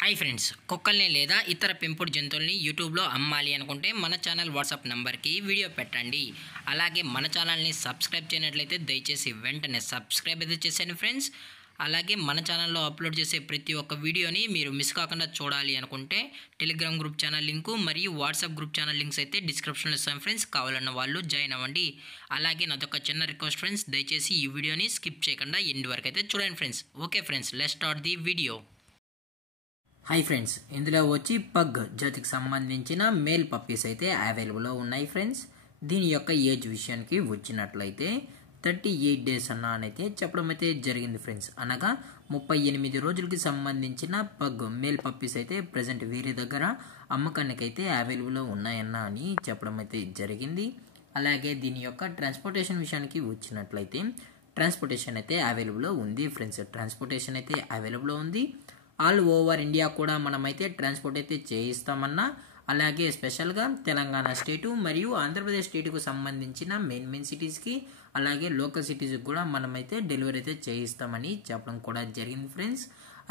Hi friends, కుక్కల్ని లేదా ఇతర పెంపుడు జంతువుల్ని యూట్యూబ్లో అమ్మాలి అనుకుంటే మన ఛానల్ వాట్సాప్ నెంబర్కి వీడియో పెట్టండి. అలాగే మన ఛానల్ని సబ్స్క్రైబ్ చేయనట్లయితే దయచేసి వెంటనే సబ్స్క్రైబ్ అయితే చేసేయండి ఫ్రెండ్స్. అలాగే మన ఛానల్లో అప్లోడ్ చేసే ప్రతి ఒక్క వీడియోని మీరు మిస్ కాకుండా చూడాలి అనుకుంటే టెలిగ్రామ్ గ్రూప్ ఛానల్ లింకు మరియు వాట్సాప్ గ్రూప్ ఛానల్ లింక్స్ అయితే డిస్క్రిప్షన్లో ఇస్తాం ఫ్రెండ్స్. కావాలన్న వాళ్ళు జాయిన్ అవ్వండి. అలాగే నాదొక చిన్న రిక్వెస్ట్ ఫ్రెండ్స్, దయచేసి ఈ వీడియోని స్కిప్ చేయకుండా ఎండ్ వరకు అయితే చూడండి friends. Okay friends, let's start the video. Hi friends, ఇందులో వచ్చి పగ్ జాతికి సంబంధించిన మేల్ పప్పీస్ అయితే అవైలబుల్లో ఉన్నాయి ఫ్రెండ్స్. దీని యొక్క ఏజ్ విషయానికి వచ్చినట్లయితే 38 డేస్ అయితే చెప్పడం అయితే జరిగింది ఫ్రెండ్స్. అనగా 38 రోజులకి సంబంధించిన పగ్ మేల్ పప్పీస్ అయితే ప్రజెంట్ వీరి దగ్గర అమ్మకానికి అయితే అవైలబుల్లో ఉన్నాయన్న అని చెప్పడం అయితే జరిగింది. అలాగే దీని యొక్క ట్రాన్స్పోర్టేషన్ విషయానికి వచ్చినట్లయితే ట్రాన్స్పోర్టేషన్ అయితే అవైలబుల్లో ఉంది ఫ్రెండ్స్. ట్రాన్స్పోర్టేషన్ అయితే అవైలబుల్లో ఉంది. ఆల్ ఓవర్ ఇండియా కూడా మనమైతే ట్రాన్స్పోర్ట్ అయితే చేయిస్తామన్నా, అలాగే స్పెషల్గా తెలంగాణ స్టేటు మరియు ఆంధ్రప్రదేశ్ స్టేటుకు సంబంధించిన మెయిన్ సిటీస్కి అలాగే లోకల్ సిటీస్కి కూడా మనమైతే డెలివరీ అయితే చేయిస్తామని చెప్పడం కూడా జరిగింది ఫ్రెండ్స్.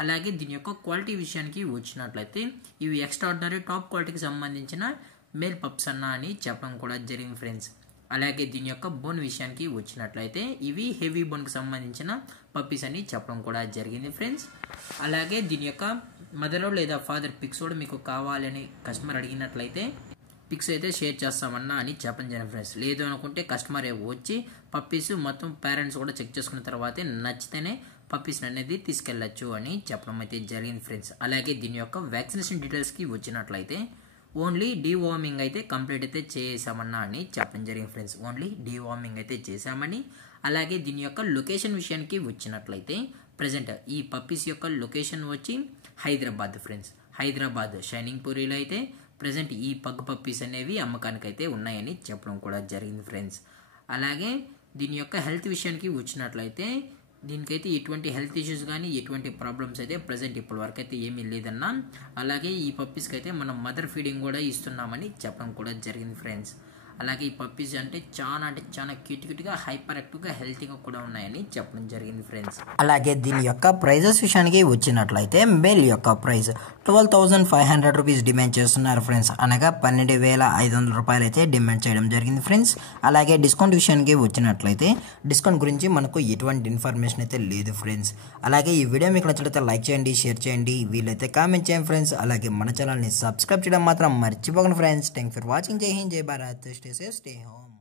అలాగే దీని యొక్క క్వాలిటీ విషయానికి వచ్చినట్లయితే ఇవి ఎక్స్ట్రాడినరీ టాప్ క్వాలిటీకి సంబంధించిన మేల్ పప్స్ అని చెప్పడం కూడా జరిగింది ఫ్రెండ్స్. అలాగే దీని యొక్క బోన్ విషయానికి వచ్చినట్లయితే ఇవి హెవీ బోన్కి సంబంధించిన పప్పీస్ అని చెప్పడం కూడా జరిగింది ఫ్రెండ్స్. అలాగే దీని యొక్క మదర్ లేదా ఫాదర్ పిక్స్ కూడా మీకు కావాలని కస్టమర్ అడిగినట్లయితే పిక్స్ అయితే షేర్ చేస్తామన్నా అని చెప్పడం జరిగింది ఫ్రెండ్స్. లేదు అనుకుంటే కస్టమర్ వచ్చి పప్పీస్ మొత్తం పేరెంట్స్ కూడా చెక్ చేసుకున్న తర్వాతే నచ్చితేనే పప్పీస్ అనేది తీసుకెళ్ళచ్చు అని చెప్పడం అయితే జరిగింది ఫ్రెండ్స్. అలాగే దీని యొక్క వ్యాక్సినేషన్ డీటెయిల్స్కి వచ్చినట్లయితే ఓన్లీ డీవార్మింగ్ అయితే కంప్లీట్ అయితే చేసామన్నా అని చెప్పడం జరిగింది ఫ్రెండ్స్. ఓన్లీ డీవార్మింగ్ అయితే చేసామని. అలాగే దీని యొక్క లొకేషన్ విషయానికి వచ్చినట్లయితే ప్రజెంట్ ఈ పప్పీస్ యొక్క లొకేషన్ వచ్చి హైదరాబాద్ ఫ్రెండ్స్. హైదరాబాద్ షైనింగ్ పూరిలో అయితే ప్రజెంట్ ఈ పగ్ పప్పీస్ అనేవి అమ్మకానికి అయితే ఉన్నాయని చెప్పడం కూడా జరిగింది ఫ్రెండ్స్. అలాగే దీని యొక్క హెల్త్ విషయానికి వచ్చినట్లయితే దీనికైతే ఎటువంటి హెల్త్ ఇష్యూస్ కానీ ఎటువంటి ప్రాబ్లమ్స్ అయితే ప్రజెంట్ ఇప్పటి వరకు అయితే ఏమీ లేదన్నా. అలాగే ఈ పప్పీస్కి అయితే మనం మదర్ ఫీడింగ్ కూడా ఇస్తున్నామని చెప్పడం కూడా జరిగింది ఫ్రెండ్స్. అలాగే ఈ పప్పీస్ అంటే చాలా క్యూట్గా హైపర్ యాక్టివ్గా హెల్తీగా కూడా ఉన్నాయని చెప్పడం జరిగింది ఫ్రెండ్స్. అలాగే దీని యొక్క ప్రైజెస్ విషయానికి వచ్చినట్లయితే మేల్ యొక్క ప్రైస్ 12,500 రూపీస్ డిమాండ్ చేస్తున్నారు ఫ్రెండ్స్. అనగా 12,500 రూపాయలు అయితే డిమాండ్ చేయడం జరిగింది ఫ్రెండ్స్. అలాగే డిస్కౌంట్ విషయానికి వచ్చినట్లయితే డిస్కౌంట్ గురించి మనకు ఎటువంటి ఇన్ఫర్మేషన్ అయితే లేదు ఫ్రెండ్స్. అలాగే ఈ వీడియో మీకు నచ్చినట్లయితే లైక్ చేయండి, షేర్ చేయండి, వీలైతే కామెంట్ చేయండి ఫ్రెండ్స్. అలాగే మన ఛానల్ని సబ్స్క్రైబ్ చేయడం మాత్రం మర్చిపోకండి ఫ్రెండ్స్. Thank for watching. జై హింద్, జై Bharat. Stay safe, stay home.